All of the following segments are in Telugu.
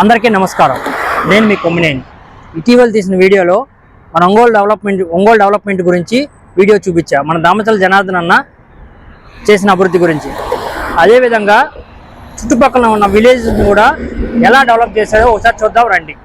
అందరికీ నమస్కారం. నేను మీ కొమ్మినేని. ఇటీవల తీసిన వీడియోలో మన ఒంగోలు డెవలప్మెంట్ గురించి వీడియో చూపించా. మన దామచల జనార్దన్ అన్న చేసిన అభివృద్ధి గురించి. అదేవిధంగా చుట్టుపక్కల ఉన్న విలేజ్ కూడా ఎలా డెవలప్ చేశాడో ఒకసారి చూద్దాం రండి.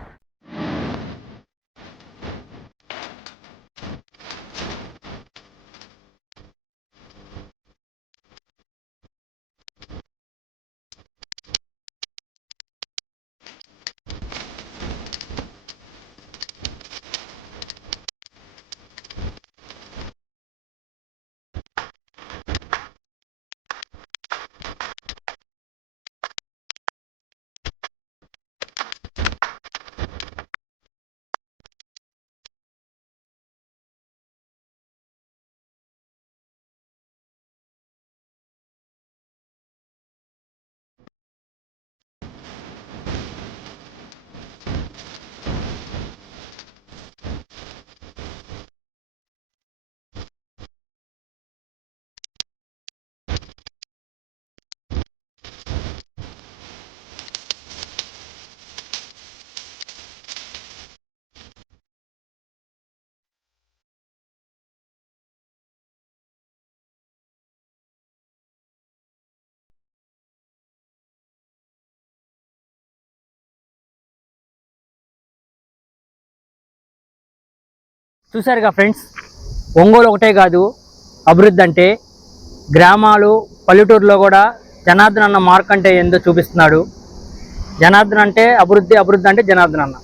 చూసారుగా ఫ్రెండ్స్, ఒంగోలు ఒకటే కాదు అభివృద్ధి అంటే, గ్రామాలు పల్లెటూరులో కూడా జనార్దన్ అన్న మార్క్ అంటే ఏందో చూపిస్తున్నాడు. జనార్దన్ అంటే అభివృద్ధి, అభివృద్ధి అంటే జనార్దన్ అన్న.